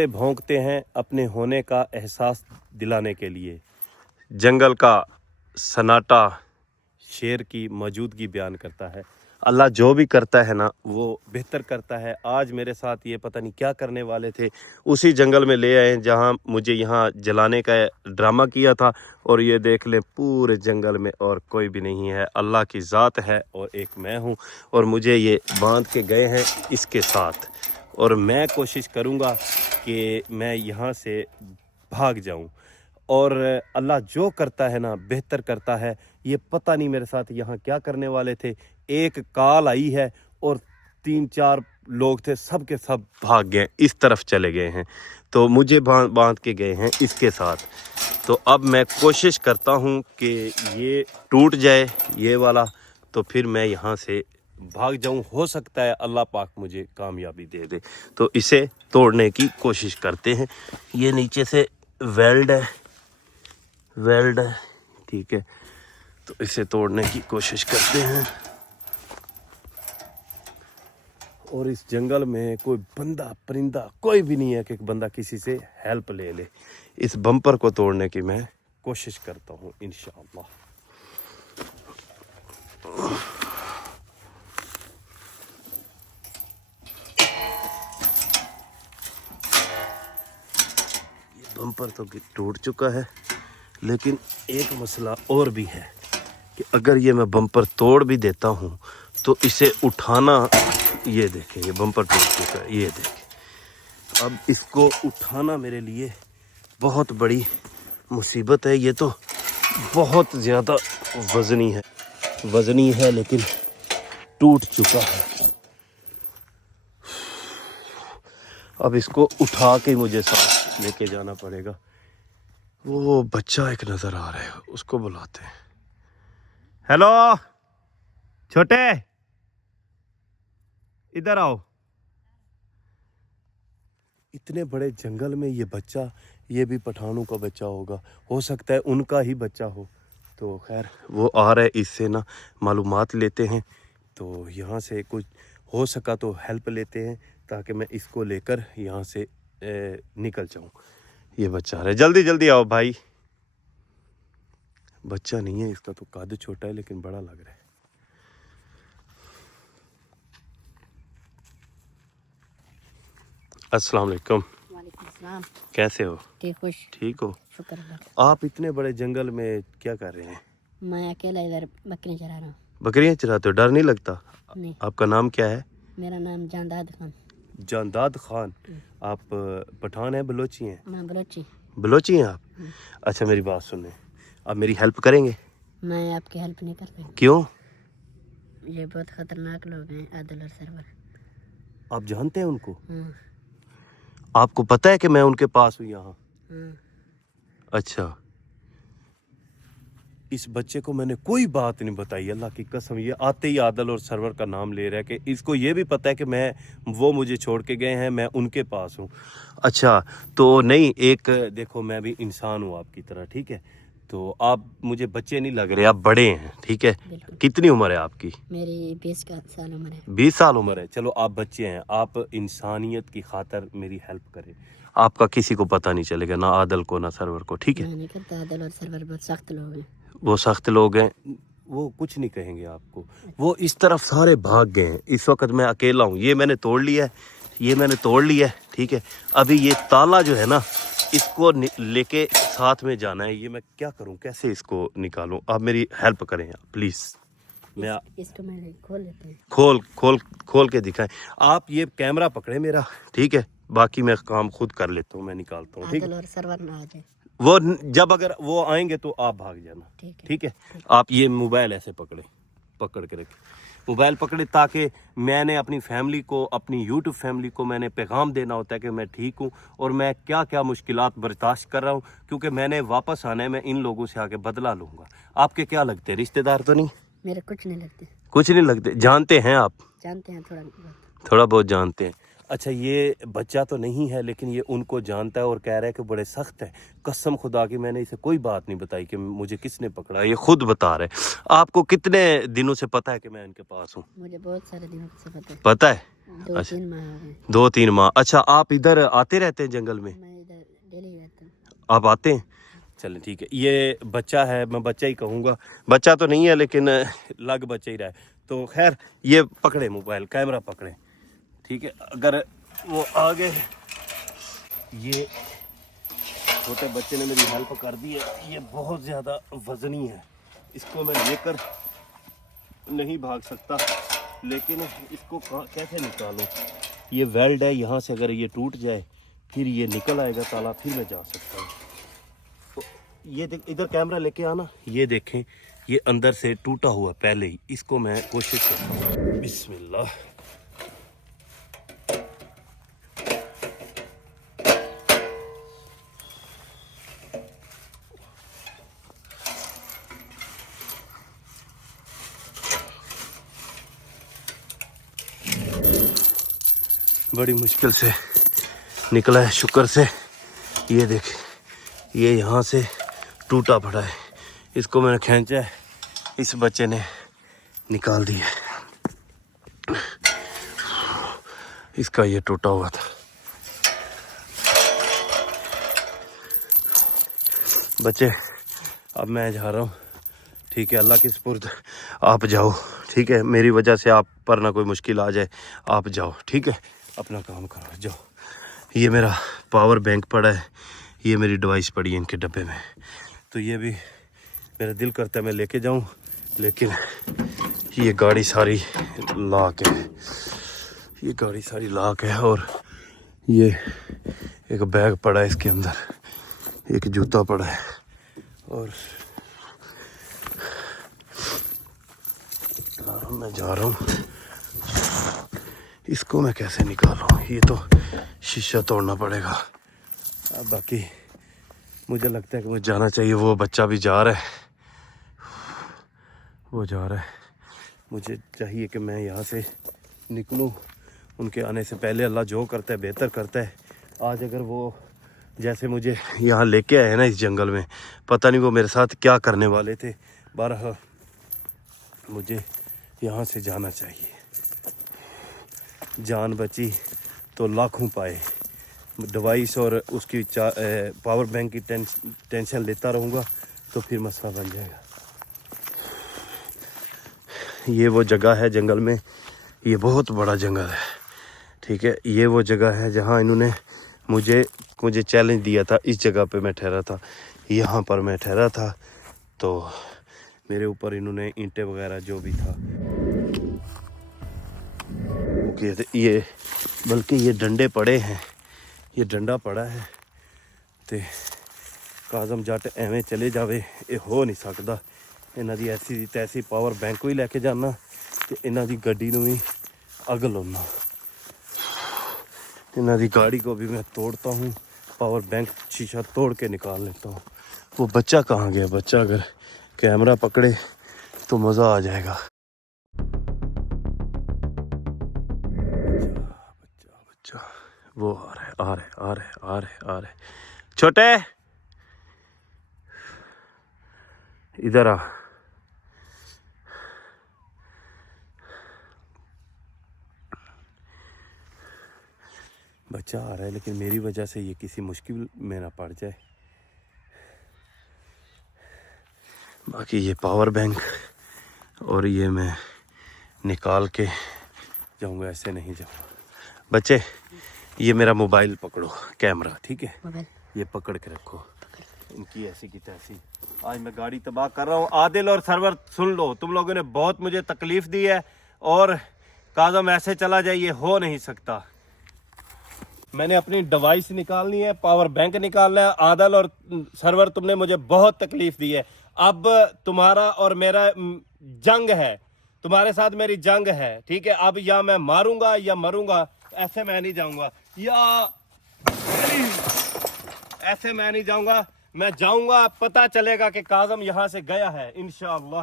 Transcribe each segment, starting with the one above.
कुत्ते भौंकते हैं अपने होने का एहसास दिलाने के लिए। जंगल का सन्नाटा शेर की मौजूदगी बयान करता है। अल्लाह जो भी करता है ना वो बेहतर करता है। आज मेरे साथ ये पता नहीं क्या करने वाले थे, उसी जंगल में ले आए जहाँ मुझे यहाँ जलाने का ड्रामा किया था। और ये देख लें पूरे जंगल में और कोई भी नहीं है, अल्लाह की ज़ात है और एक मैं हूँ। और मुझे ये बांध के गए हैं इसके साथ, और मैं कोशिश करूँगा कि मैं यहाँ से भाग जाऊँ। और अल्लाह जो करता है ना बेहतर करता है। ये पता नहीं मेरे साथ यहाँ क्या करने वाले थे। एक काल आई है और 3-4 लोग थे, सब के सब भाग गए, इस तरफ चले गए हैं। तो मुझे बांध के गए हैं इसके साथ। तो अब मैं कोशिश करता हूँ कि ये टूट जाए ये वाला, तो फिर मैं यहाँ से भाग जाऊँ। हो सकता है अल्लाह पाक मुझे कामयाबी दे दे। तो इसे तोड़ने की कोशिश करते हैं। ये नीचे से वेल्ड है, ठीक है। तो इसे तोड़ने की कोशिश करते हैं। और इस जंगल में कोई बंदा परिंदा कोई भी नहीं है कि एक बंदा किसी से हेल्प ले ले। इस बम्पर को तोड़ने की मैं कोशिश करता हूँ इंशाअल्लाह। ये बम्पर तो टूट चुका है, लेकिन एक मसला और भी है कि अगर ये मैं बम्पर तोड़ भी देता हूँ तो इसे उठाना, ये देखें ये बम्पर टूट चुका है, ये देखें। अब इसको उठाना मेरे लिए बहुत बड़ी मुसीबत है। ये तो बहुत ज़्यादा वज़नी है लेकिन टूट चुका है। अब इसको उठा के मुझे साथ लेके जाना पड़ेगा। वो बच्चा एक नज़र आ रहा है, उसको बुलाते हैं। हेलो छोटे, इधर आओ। इतने बड़े जंगल में ये बच्चा, ये भी पठानों का बच्चा होगा, हो सकता है उनका ही बच्चा हो। तो खैर वो आ रहा है, इससे ना मालूमात लेते हैं। तो यहाँ से कुछ हो सका तो हेल्प लेते हैं ताकि मैं इसको लेकर यहाँ से निकल जाऊँ। ये बच्चा आ रहा है, जल्दी जल्दी आओ भाई। बच्चा नहीं है, इसका तो कद छोटा है लेकिन बड़ा लग रहा है। अस्सलाम वालेकुम। वालेकुम सलाम। कैसे हो? ठीक हो? शुक्र। आप इतने बड़े जंगल में क्या कर रहे हैं? मैं अकेला इधर बकरियां चरा रहा हूँ। बकरियां चराते हो, डर नहीं लगता? नहीं। आपका नाम क्या है? मेरा नाम जानदाद खान। जानदाद खान। आप पठान हैं बलोची हैं? मैं बलोची। बलोची हैं आप? अच्छा मेरी बात सुने, आप मेरी हेल्प करेंगे? मैं आपकी हेल्प नहीं कर पाऊंगा। क्यों? ये बहुत खतरनाक लोग हैं, आदिल और सरवर। आप जानते हैं उनको? आपको पता है कि मैं उनके पास हूँ यहाँ? अच्छा, इस बच्चे को मैंने कोई बात नहीं बताई, अल्लाह की कसम। ये आते ही आदल और सरवर का नाम ले रहा है कि इसको ये भी पता है कि वो मुझे छोड़ के गए हैं, मैं उनके पास हूँ। अच्छा तो नहीं, एक देखो मैं भी इंसान हूँ आपकी तरह, ठीक है। तो आप मुझे बच्चे नहीं लग रहे, आप बड़े हैं, ठीक है। कितनी उम्र है आपकी? मेरी 20 साल उम्र है। 20 साल उम्र है, चलो आप बच्चे हैं। आप इंसानियत की खातर मेरी हेल्प करें। आपका किसी को पता नहीं चलेगा, ना आदल को ना सरवर को, ठीक है। मैं नहीं करता, आदिल और सरवर बहुत सख्त लोग हैं। वो सख्त लोग हैं, वो कुछ नहीं कहेंगे आपको। वो इस तरफ सारे भाग गए हैं, इस वक्त मैं अकेला हूँ। ये मैंने तोड़ लिया है, ठीक है। अभी ये ताला जो है ना, इसको लेके साथ में जाना है। ये मैं क्या करूँ, कैसे इसको निकालूं? आप मेरी हेल्प करें प्लीज़। इसको मैं खोल लेता हूँ। खोल के दिखाएं। आप ये कैमरा पकड़े मेरा, ठीक है। बाकी मैं काम खुद कर लेता हूँ, मैं निकालता हूँ, ठीक है। आदिल और सरवर ना आ जाए। वो जब अगर वो आएंगे तो आप भाग जाना, ठीक है। आप ये मोबाइल ऐसे पकड़ के रखें, मोबाइल पकड़े, ताकि मैंने अपनी फैमिली को, अपनी यूट्यूब फैमिली को मैंने पैगाम देना होता है कि मैं ठीक हूँ और मैं क्या क्या मुश्किलात बर्दाश्त कर रहा हूँ, क्योंकि मैंने वापस आने में इन लोगों से आके बदला लूँगा। आपके क्या लगते हैं, रिश्तेदार तो नहीं? मेरे कुछ नहीं लगते। कुछ नहीं लगते? जानते हैं आप? जानते हैं, थोड़ा बहुत जानते हैं। अच्छा ये बच्चा तो नहीं है लेकिन ये उनको जानता है और कह रहा है कि बड़े सख्त है। कसम खुदा की मैंने इसे कोई बात नहीं बताई कि मुझे किसने पकड़ा, ये खुद बता रहे। आपको कितने दिनों से पता है कि मैं इनके पास हूँ? मुझे बहुत सारे दिनों से पता है। पता है? 2-3 माह हो गए। 2-3 माह। अच्छा आप इधर आते रहते हैं जंगल में? मैं इधर डेली रहता हूँ। आप आते हैं? चलें ठीक है। ये बच्चा है, मैं बच्चा ही कहूँगा, बच्चा तो नहीं है लेकिन लग बच्चा ही रहा है। तो खैर ये पकड़े मोबाइल, कैमरा पकड़े, ठीक है। अगर वो आगे, ये छोटे बच्चे ने मेरी हेल्प कर दी है। ये बहुत ज़्यादा वजनी है, इसको मैं लेकर नहीं भाग सकता, लेकिन इसको कैसे निकालूं? ये वेल्ड है, यहाँ से अगर ये टूट जाए फिर ये निकल आएगा ताला, फिर मैं जा सकता हूँ। तो ये इधर कैमरा लेके आना, ये देखें ये अंदर से टूटा हुआ पहले ही, इसको मैं कोशिश करता हूँ। बिस्मिल्लाह। बड़ी मुश्किल से निकला है, शुक्र से। ये देख, ये यहाँ से टूटा पड़ा है, इसको मैंने खींचा है, इस बच्चे ने निकाल दिया। इसका ये टूटा हुआ था। बच्चे अब मैं जा रहा हूँ, ठीक है, अल्लाह के सुपुर्द आप जाओ, ठीक है। मेरी वजह से आप पर ना कोई मुश्किल आ जाए, आप जाओ, ठीक है, अपना काम करो, जाओ। ये मेरा पावर बैंक पड़ा है, ये मेरी डिवाइस पड़ी है इनके डब्बे में। तो ये भी मेरा दिल करता है मैं लेके जाऊं, लेकिन ये गाड़ी सारी लॉक है, ये गाड़ी सारी लॉक है। और ये एक बैग पड़ा है, इसके अंदर एक जूता पड़ा है, और मैं जा रहा हूँ। इसको मैं कैसे निकालूं? ये तो शीशा तोड़ना पड़ेगा। अब बाकी मुझे लगता है कि मुझे जाना चाहिए। वो बच्चा भी जा रहा है, वो जा रहा है। मुझे चाहिए कि मैं यहाँ से निकलूं उनके आने से पहले। अल्लाह जो करता है बेहतर करता है। आज अगर वो जैसे मुझे यहाँ लेके आए ना इस जंगल में, पता नहीं वो मेरे साथ क्या करने वाले थे। बहरहाल मुझे यहाँ से जाना चाहिए। जान बची तो लाखों पाए। डिवाइस और उसकी पावर बैंक की टेंशन लेता रहूँगा तो फिर मसला बन जाएगा। ये वो जगह है जंगल में, ये बहुत बड़ा जंगल है, ठीक है। ये वो जगह है जहाँ इन्होंने मुझे चैलेंज दिया था। इस जगह पे मैं ठहरा था, यहाँ पर मैं ठहरा था, तो मेरे ऊपर इन्होंने ईंटें वगैरह जो भी था किए थे। ये बल्कि ये डंडे पड़े हैं, ये डंडा पड़ा है ते काजम जट एवें चले जावे, ये हो नहीं सकता। इन्हां दी ऐसी तैसी पावर बैंक भी लैके जाना ते इन्हां दी गड्डी नूं भी अग लाना। इन्हां दी गाड़ी को भी मैं तोड़ता हूँ, पावर बैंक शीशा तोड़ के निकाल लेता हूँ। वो बच्चा कहाँ गया? बच्चा अगर कैमरा पकड़े तो मज़ा आ जाएगा। बच्चा वो आ रहे। छोटे इधर आ। बच्चा आ रहा है, लेकिन मेरी वजह से ये किसी मुश्किल में ना पड़ जाए। बाकी ये पावर बैंक और ये मैं निकाल के जाऊंगा, ऐसे नहीं जाऊंगा। बच्चे ये मेरा मोबाइल पकड़ो, कैमरा, ठीक है, मोबाइल ये पकड़ के रखो। इनकी ऐसी की तैसी आज मैं गाड़ी तबाह कर रहा हूँ। आदिल और सरवर सुन लो, तुम लोगों ने बहुत मुझे तकलीफ दी है और काजम ऐसे चला जाए ये हो नहीं सकता। मैंने अपनी डिवाइस निकालनी है, पावर बैंक निकालना है। आदिल और सरवर तुमने मुझे बहुत तकलीफ दी है। अब तुम्हारा और मेरा जंग है, तुम्हारे साथ मेरी जंग है, ठीक है। अब या मैं मारूंगा या मरूंगा, ऐसे मैं नहीं जाऊंगा, या ऐसे मैं नहीं जाऊंगा। मैं जाऊंगा, पता चलेगा कि काजम यहां से गया है इंशाअल्लाह।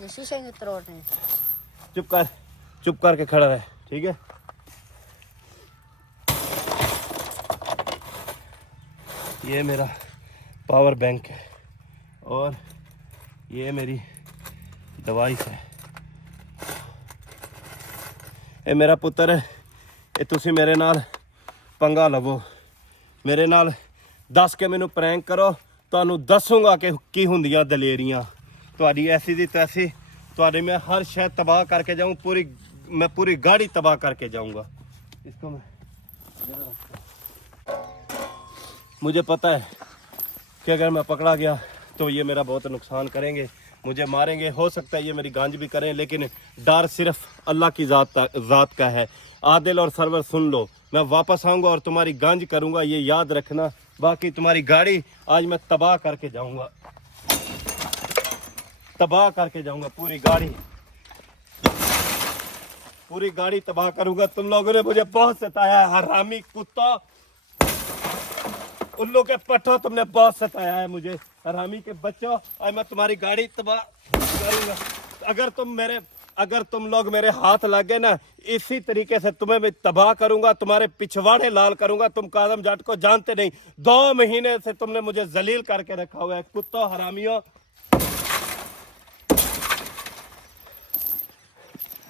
ये शीशे के तोड़ हैं। चुप कर, चुप करके खड़ा रहे, ठीक है। ये मेरा पावर बैंक है और ये मेरी दवाई है। ये मेरा पुत्र है, ये तुसी मेरे नाल पंगा लवो, मेरे नाल दस के मैनू प्रैंक करो, तुहानू दसूंगा कि की हुंदियां दलेरियां। तुहाडी ऐसी दी तैसी, तुहाडी मैं हर शय तबाह करके जाऊं, मैं पूरी गाड़ी तबाह करके जाऊंगा। इसको मैं मुझे पता है कि अगर मैं पकड़ा गया तो ये मेरा बहुत नुकसान करेंगे, मुझे मारेंगे, हो सकता है ये मेरी गांज भी करें, लेकिन डर सिर्फ अल्लाह की ज़ात का है। आदिल और सरवर सुन लो, मैं वापस आऊँगा और तुम्हारी गांज करूँगा, ये याद रखना। बाकी तुम्हारी गाड़ी आज मैं तबाह करके जाऊँगा, तबाह करके जाऊँगा, पूरी गाड़ी तबाह करूँगा। तुम लोगों ने मुझे बहुत सताया है, हरामी कुत्ता, उल्लू के पट्टो, तुमने बहुत सताया है मुझे, हरामी के बच्चों। आज मैं तुम्हारी गाड़ी तबाह करूंगा। अगर तुम लोग मेरे हाथ लग गए ना, इसी तरीके से तुम्हें मैं तबाह करूंगा, तुम्हारे पिछवाड़े लाल करूंगा। तुम काजम जाट को जानते नहीं, 2 महीने से तुमने मुझे जलील करके रखा हुआ है, कुत्तों, हरामियों।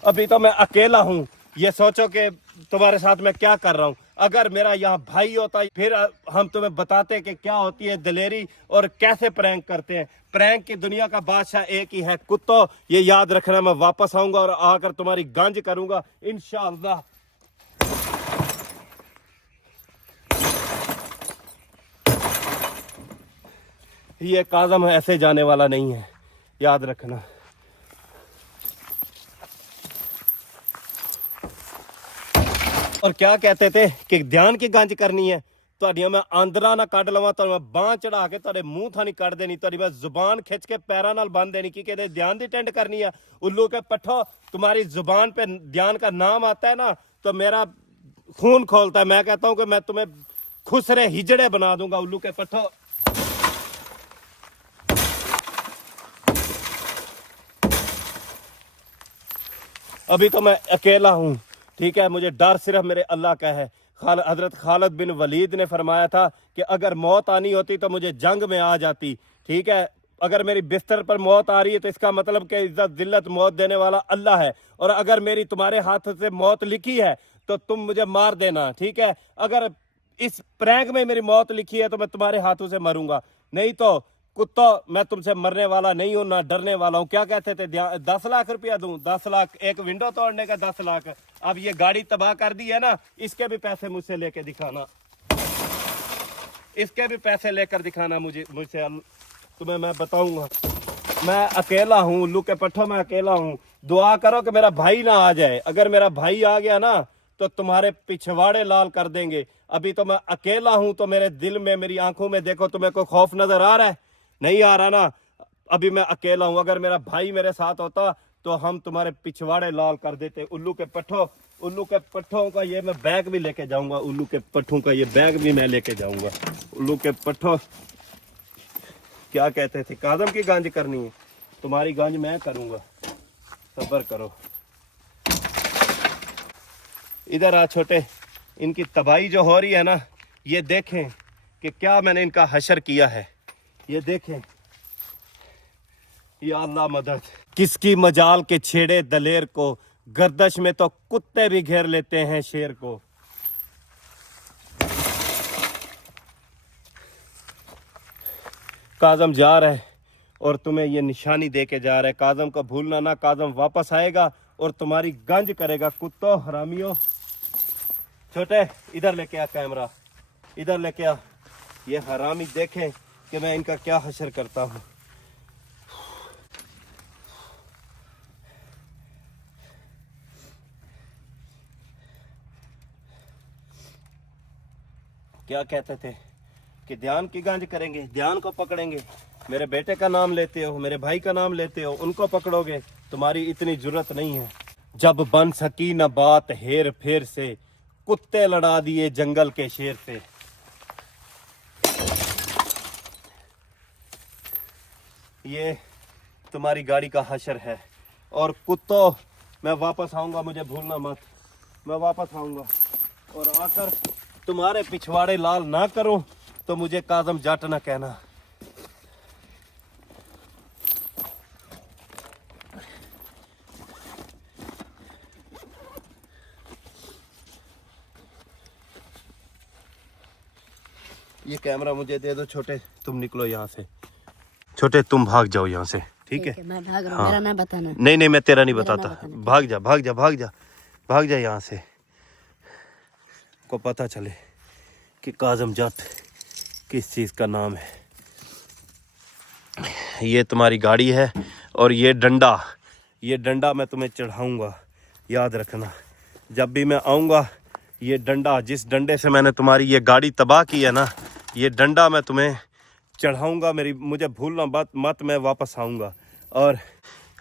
अभी तो मैं अकेला हूं, ये सोचो कि तुम्हारे साथ मैं क्या कर रहा हूं। अगर मेरा यहाँ भाई होता फिर हम तुम्हें बताते कि क्या होती है दलेरी और कैसे प्रैंक करते हैं। प्रैंक की दुनिया का बादशाह एक ही है, कुत्तों, ये याद रखना। मैं वापस आऊंगा और आकर तुम्हारी गंज करूंगा इंशाअल्लाह। ये काजम ऐसे जाने वाला नहीं है, याद रखना। और क्या कहते थे कि ध्यान की गंज करनी है, तो मैं आंदरा ना कट लवा, तो मैं बांह चढ़ा के तेरे मुंह थानी कट देनी, तो मैं जुबान खिंच के पैरों नाल बंद देनी कि कहते ध्यान की टेंट करनी है। उल्लू के पट्ठो, तुम्हारी जुबान पे ध्यान का नाम आता है ना तो मेरा खून खोलता है। मैं कहता हूं कि मैं तुम्हें खुसरे हिजड़े बना दूंगा, उल्लू के पट्ठो। अभी तो मैं अकेला हूं, ठीक है। मुझे डर सिर्फ मेरे अल्लाह का है। हजरत खालिद बिन वलीद ने फरमाया था कि अगर मौत आनी होती तो मुझे जंग में आ जाती, ठीक है। अगर मेरी बिस्तर पर मौत आ रही है तो इसका मतलब कि इज्जत जिल्लत मौत देने वाला अल्लाह है। और अगर मेरी तुम्हारे हाथ से मौत लिखी है तो तुम मुझे मार देना, ठीक है। अगर इस प्रैंक में मेरी मौत लिखी है तो मैं तुम्हारे हाथों से मरूंगा, नहीं तो कुत्तो मैं तुमसे मरने वाला नहीं हूं, ना डरने वाला हूं। क्या कहते थे, 10 लाख रुपया दूं? 10 लाख, एक विंडो तोड़ने का 10 लाख। अब ये गाड़ी तबाह कर दी है ना, इसके भी पैसे मुझसे लेके दिखाना, इसके भी पैसे लेकर दिखाना मुझसे, तुम्हें मैं बताऊंगा। मैं अकेला हूं, उल्लू के पट्ठों, मैं अकेला हूं। दुआ करो कि मेरा भाई ना आ जाए। अगर मेरा भाई आ गया ना तो तुम्हारे पिछवाड़े लाल कर देंगे। अभी तो मैं अकेला हूं, तो मेरे दिल में, मेरी आंखों में देखो, तुम्हें कोई खौफ नजर आ रहा है? नहीं आ रहा ना। अभी मैं अकेला हूं, अगर मेरा भाई मेरे साथ होता तो हम तुम्हारे पिछवाड़े लाल कर देते। उल्लू के पट्ठों का ये मैं बैग भी लेके जाऊंगा, उल्लू के पट्ठों का ये बैग भी मैं लेके जाऊंगा। उल्लू के पट्ठों, क्या कहते थे, काजम की गांज करनी है, तुम्हारी गांज मैं करूंगा, सब्र करो। इधर आ छोटे, इनकी तबाही जो हो रही है ना, ये देखें कि क्या मैंने इनका हशर किया है, ये देखें। या अल्लाह मदद, किसकी मजाल के छेड़े दलेर को, गर्दश में तो कुत्ते भी घेर लेते हैं शेर को। काजम जा रहा है और तुम्हें ये निशानी दे के जा रहा है। काजम को भूलना ना, काजम वापस आएगा और तुम्हारी गंज करेगा, कुत्तों, हरामियों। छोटे, इधर लेके आ कैमरा, इधर लेके आ। ये हरामी देखें कि मैं इनका क्या हशर करता हूं। क्या कहते थे कि ध्यान की गांज करेंगे, ध्यान को पकड़ेंगे। मेरे बेटे का नाम लेते हो, मेरे भाई का नाम लेते हो, उनको पकड़ोगे। तुम्हारी इतनी जरूरत नहीं है। जब बन सकी न बात हेर फेर से, कुत्ते लड़ा दिए जंगल के शेर से। ये तुम्हारी गाड़ी का हशर है। और कुत्तों, मैं वापस आऊँगा, मुझे भूलना मत। मैं वापस आऊँगा और आकर तुम्हारे पिछवाड़े लाल ना करूँ तो मुझे काज़म जट ना कहना। ये कैमरा मुझे दे दो छोटे, तुम निकलो यहाँ से। छोटे तुम भाग जाओ यहाँ से, ठीक है? मैं भाग रहा हूँ, मेरा नाम बताना। नहीं नहीं, मैं तेरा नहीं मेरा बताता। नाम बताना। भाग जा भाग जा भाग जा भाग जा यहाँ से, को पता चले कि काज़म जट किस चीज़ का नाम है। ये तुम्हारी गाड़ी है और ये डंडा मैं तुम्हें चढ़ाऊंगा, याद रखना। जब भी मैं आऊँगा ये डंडा, जिस डंडे से मैंने तुम्हारी ये गाड़ी तबाह की है ना, ये डंडा मैं तुम्हें चढ़ाऊंगा। मुझे भूलना मत, मैं वापस आऊँगा।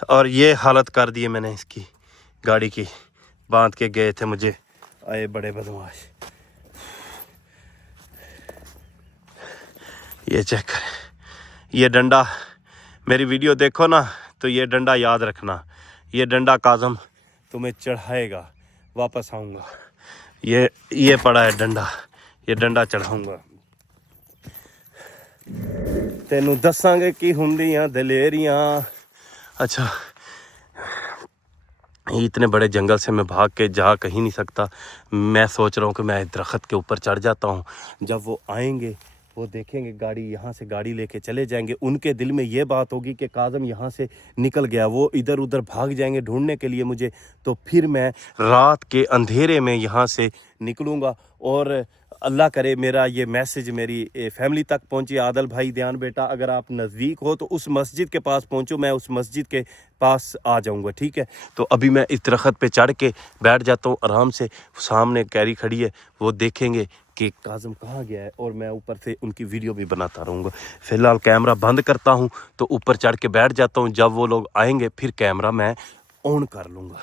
और ये हालत कर दी है मैंने इसकी गाड़ी की, बांध के गए थे मुझे, आए बड़े बदमाश। ये चेक कर, ये डंडा, मेरी वीडियो देखो ना तो ये डंडा याद रखना। ये डंडा काज़म तुम्हें चढ़ाएगा, वापस आऊँगा। ये पड़ा है डंडा, ये डंडा चढ़ाऊँगा। तेनू दसांगे की हुंदियां दलेरियां। अच्छा, इतने बड़े जंगल से मैं भाग के जा कहीं नहीं सकता। मैं सोच रहा हूँ कि मैं दरख्त के ऊपर चढ़ जाता हूँ। जब वो आएंगे, वो देखेंगे गाड़ी, यहाँ से गाड़ी लेके चले जाएंगे। उनके दिल में ये बात होगी कि काज़म यहाँ से निकल गया। वो इधर उधर भाग जाएंगे ढूंढने के लिए मुझे। तो फिर मैं रात के अंधेरे में यहाँ से निकलूँगा और अल्लाह करे मेरा ये मैसेज मेरी फैमिली तक पहुँचे। आदल भाई, ध्यान बेटा, अगर आप नज़दीक हो तो उस मस्जिद के पास पहुँचो, मैं उस मस्जिद के पास आ जाऊँगा, ठीक है? तो अभी मैं इस दरख्त पे चढ़ के बैठ जाता हूँ आराम से। सामने कैरी खड़ी है, वो देखेंगे कि काज़म कहाँ गया है और मैं ऊपर से उनकी वीडियो भी बनाता रहूँगा। फ़िलहाल कैमरा बंद करता हूँ तो ऊपर चढ़ के बैठ जाता हूँ। जब वो लोग आएंगे फिर कैमरा मैं ऑन कर लूँगा।